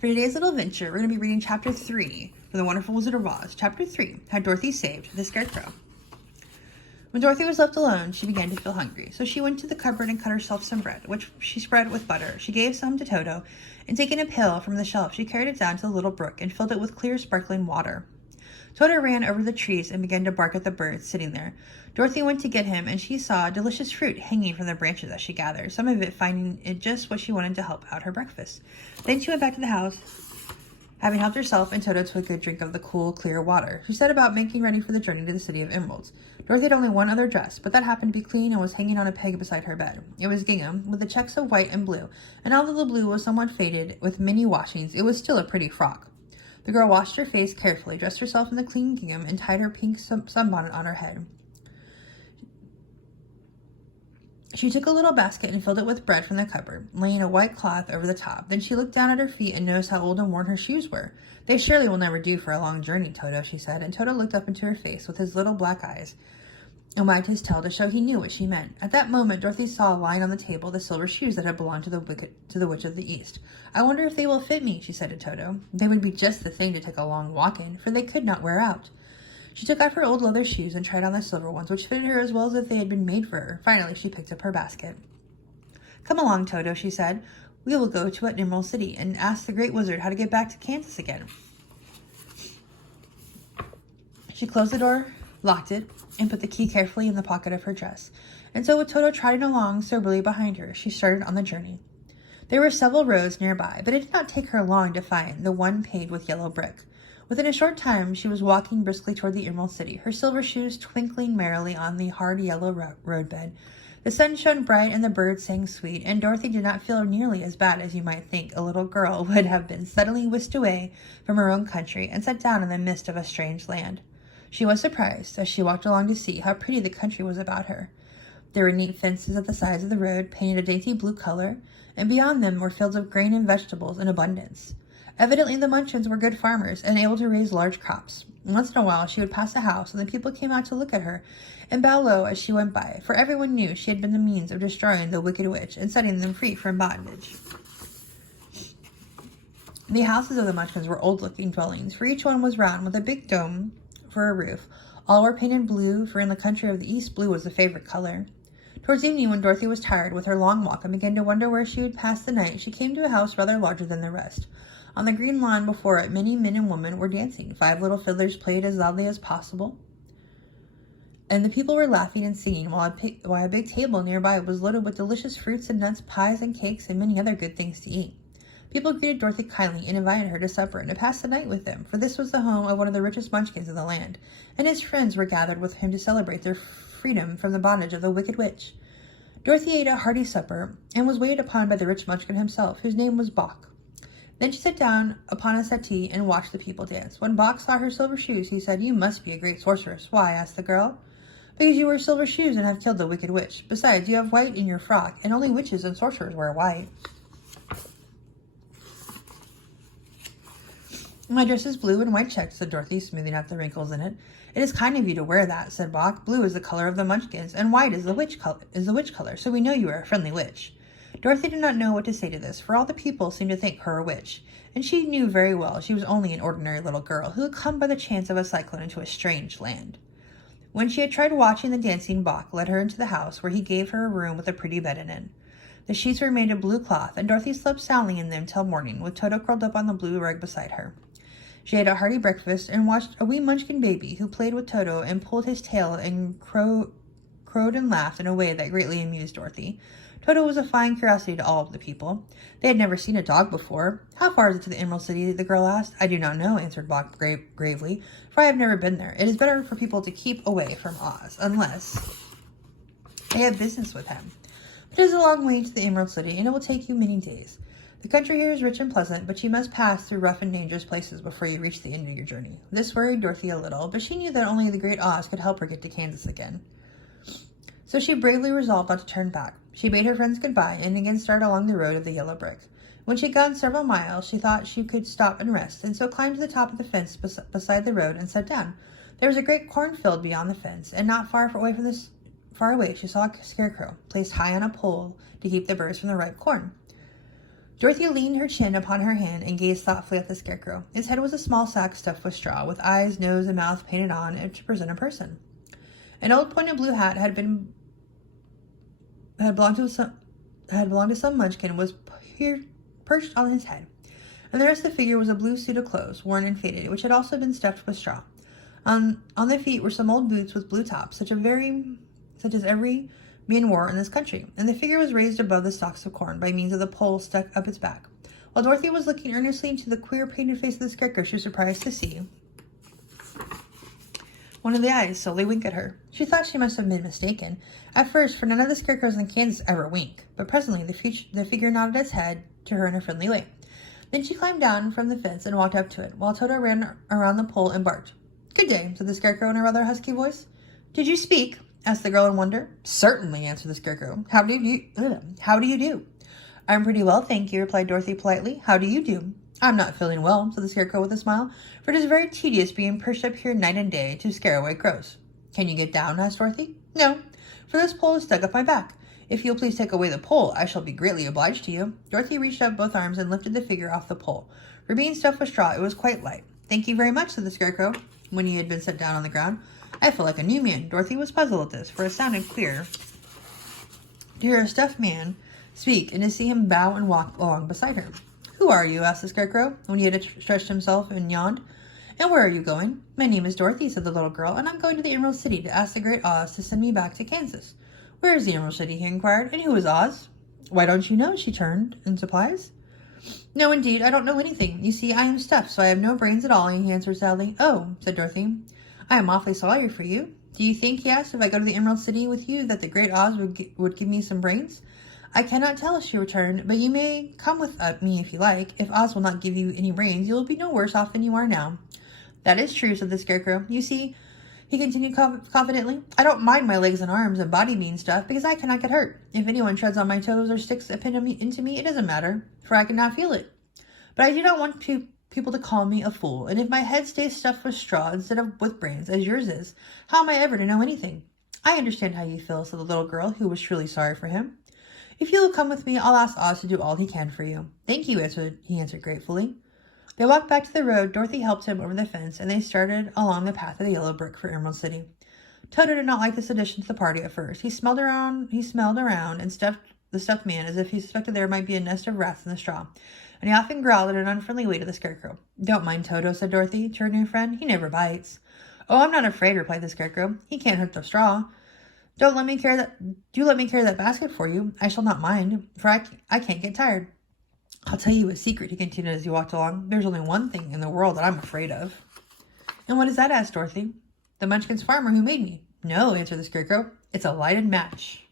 For today's little adventure, we're going to be reading Chapter 3 from The Wonderful Wizard of Oz. Chapter 3, How Dorothy Saved the Scarecrow. When Dorothy was left alone, she began to feel hungry, so she went to the cupboard and cut herself some bread, which she spread with butter. She gave some to Toto, and taking a pail from the shelf, she carried it down to the little brook and filled it with clear, sparkling water. Toto ran over the trees and began to bark at the birds sitting there. Dorothy went to get him, and she saw delicious fruit hanging from the branches as she gathered, some of it finding it just what she wanted to help out her breakfast. Then she went back to the house, having helped herself and Toto to a good drink of the cool, clear water. She set about making ready for the journey to the City of Emeralds. Dorothy had only one other dress, but that happened to be clean and was hanging on a peg beside her bed. It was gingham, with the checks of white and blue, and although the blue was somewhat faded with many washings, it was still a pretty frock. The girl washed her face carefully, dressed herself in the clean gingham, and tied her pink sunbonnet on her head. She took a little basket and filled it with bread from the cupboard, laying a white cloth over the top. Then she looked down at her feet and noticed how old and worn her shoes were. "They surely will never do for a long journey, Toto," she said, and Toto looked up into her face with his little black eyes and wagged his tail to show he knew what she meant. At that moment, Dorothy saw lying on the table the silver shoes that had belonged to the Witch of the East. "I wonder if they will fit me," she said to Toto. "They would be just the thing to take a long walk in, for they could not wear out." She took off her old leather shoes and tried on the silver ones, which fitted her as well as if they had been made for her. Finally, she picked up her basket. "Come along, Toto," she said. "We will go to Emerald City and ask the Great Wizard how to get back to Kansas again." She closed the door, locked it, and put the key carefully in the pocket of her dress. And so, with Toto trotting along soberly behind her, she started on the journey. There were several roads nearby, but it did not take her long to find the one paved with yellow brick. Within a short time, she was walking briskly toward the Emerald City, her silver shoes twinkling merrily on the hard yellow roadbed. The sun shone bright and the birds sang sweet, and Dorothy did not feel nearly as bad as you might think a little girl would have been suddenly whisked away from her own country and set down in the midst of a strange land. She was surprised as she walked along to see how pretty the country was about her. There were neat fences at the sides of the road, painted a dainty blue color, and beyond them were fields of grain and vegetables in abundance. Evidently, the Munchkins were good farmers and able to raise large crops. Once in a while, she would pass a house, and the people came out to look at her and bow low as she went by, for everyone knew she had been the means of destroying the Wicked Witch and setting them free from bondage. The houses of the Munchkins were old-looking dwellings, for each one was round with a big dome for a roof. All were painted blue, for in the country of the East, blue was the favorite color. Towards evening, when Dorothy was tired with her long walk and began to wonder where she would pass the night, she came to a house rather larger than the rest. On the green lawn before it, many men and women were dancing. 5 little fiddlers played as loudly as possible, and the people were laughing and singing, while a big table nearby was loaded with delicious fruits and nuts, pies and cakes, and many other good things to eat. People greeted Dorothy kindly and invited her to supper and to pass the night with them, for this was the home of one of the richest Munchkins in the land, and his friends were gathered with him to celebrate their freedom from the bondage of the Wicked Witch. Dorothy ate a hearty supper and was waited upon by the rich Munchkin himself, whose name was Bok. Then she sat down upon a settee and watched the people dance. When Bok saw her silver shoes, he said, "You must be a great sorceress." "Why?" asked the girl. "Because you wear silver shoes and have killed the Wicked Witch. Besides, you have white in your frock, and only witches and sorcerers wear white." "My dress is blue and white checked," said Dorothy, smoothing out the wrinkles in it. "It is kind of you to wear that," said Bok. "Blue is the color of the Munchkins, and white is the witch color, so we know you are a friendly witch." Dorothy did not know what to say to this, for all the people seemed to think her a witch, and she knew very well she was only an ordinary little girl who had come by the chance of a cyclone into a strange land. When she had tried watching the dancing, Bok led her into the house, where he gave her a room with a pretty bed in it. The sheets were made of blue cloth, and Dorothy slept soundly in them till morning, with Toto curled up on the blue rug beside her. She ate a hearty breakfast and watched a wee Munchkin baby who played with Toto and pulled his tail and crowed and laughed in a way that greatly amused Dorothy. Toto was a fine curiosity to all of the people. They had never seen a dog before. "How far is it to the Emerald City?" the girl asked. "I do not know," answered Bok gravely, "for I have never been there. It is better for people to keep away from Oz, unless they have business with him. But it is a long way to the Emerald City, and it will take you many days. The country here is rich and pleasant, but you must pass through rough and dangerous places before you reach the end of your journey." This worried Dorothy a little, but she knew that only the great Oz could help her get to Kansas again. So she bravely resolved not to turn back. She bade her friends goodbye and again started along the road of the yellow brick. When she had gone several miles, she thought she could stop and rest, and so climbed to the top of the fence beside the road and sat down. There was a great cornfield beyond the fence, and not far away she saw a scarecrow placed high on a pole to keep the birds from the ripe corn. Dorothy leaned her chin upon her hand and gazed thoughtfully at the Scarecrow. His head was a small sack stuffed with straw, with eyes, nose, and mouth painted on it to present a person. An old pointed blue hat had belonged to some munchkin was perched on his head, and the rest of the figure was a blue suit of clothes, worn and faded, which had also been stuffed with straw. On the feet were some old boots with blue tops, such as every man wore in this country, and the figure was raised above the stalks of corn by means of the pole stuck up its back. While Dorothy was looking earnestly into the queer painted face of the Scarecrow, she was surprised to see one of the eyes slowly wink at her. She thought she must have been mistaken at first, for none of the Scarecrows in Kansas ever wink, but presently the figure nodded its head to her in a friendly way. Then she climbed down from the fence and walked up to it, while Toto ran around the pole and barked. "Good day," said the Scarecrow in a rather husky voice. "Did you speak?" asked the girl in wonder. "Certainly," answered the Scarecrow. How do you do?" "I'm pretty well, thank you," replied Dorothy politely. "How do you do?" "I'm not feeling well," said the Scarecrow with a smile, "for it is very tedious being perched up here night and day to scare away crows." "Can you get down?" asked Dorothy. "No, for this pole is stuck up my back. If you'll please take away the pole, I shall be greatly obliged to you." Dorothy reached out both arms and lifted the figure off the pole. For being stuffed with straw, it was quite light. "Thank you very much," said the Scarecrow, when he had been set down on the ground. "I feel like a new man." Dorothy was puzzled at this, for it sounded queer to hear a stuffed man speak and to see him bow and walk along beside her. "Who are you?" asked the Scarecrow, when he had stretched himself and yawned. "And where are you going?" "My name is Dorothy," said the little girl, "and I'm going to the Emerald City to ask the Great Oz to send me back to Kansas." "Where is the Emerald City?" he inquired. "And who is Oz?" "Why don't you know?" she turned in surprise. "No, indeed, I don't know anything. You see, I am stuffed, so I have no brains at all," he answered sadly. "Oh," said Dorothy, "I am awfully sorry for you. Do you think," he asked, "if I go to the Emerald City with you, that the Great Oz would give me some brains?" "I cannot tell," she returned, "but you may come with me if you like. If Oz will not give you any brains, you will be no worse off than you are now." "That is true," said the Scarecrow. "You see," he continued confidently, "I don't mind my legs and arms and body being stuffed, because I cannot get hurt. If anyone treads on my toes or sticks a pin into me, it doesn't matter, for I cannot feel it. But I do not want people to call me a fool, and if my head stays stuffed with straw instead of with brains, as yours is, how am I ever to know anything?" "I understand how you feel," said the little girl, who was truly sorry for him. "If you will come with me, I'll ask Oz to do all he can for you." "Thank you," he answered gratefully. They walked back to the road. Dorothy helped him over the fence, and they started along the path of the yellow brick for Emerald City. Toto did not like this addition to the party at first. He smelled around and the stuffed man as if he suspected there might be a nest of rats in the straw, and he often growled in an unfriendly way to the Scarecrow. "Don't mind Toto," said Dorothy to her new friend. "He never bites." "Oh, I'm not afraid," replied the Scarecrow. "He can't hurt the straw. Do let me carry that basket for you. I shall not mind, for I can't get tired. I'll tell you a secret," he continued as he walked along. "There's only one thing in the world that I'm afraid of." "And what is that?" asked Dorothy. "The Munchkin's farmer who made me." "No," answered the Scarecrow. "It's a lighted match."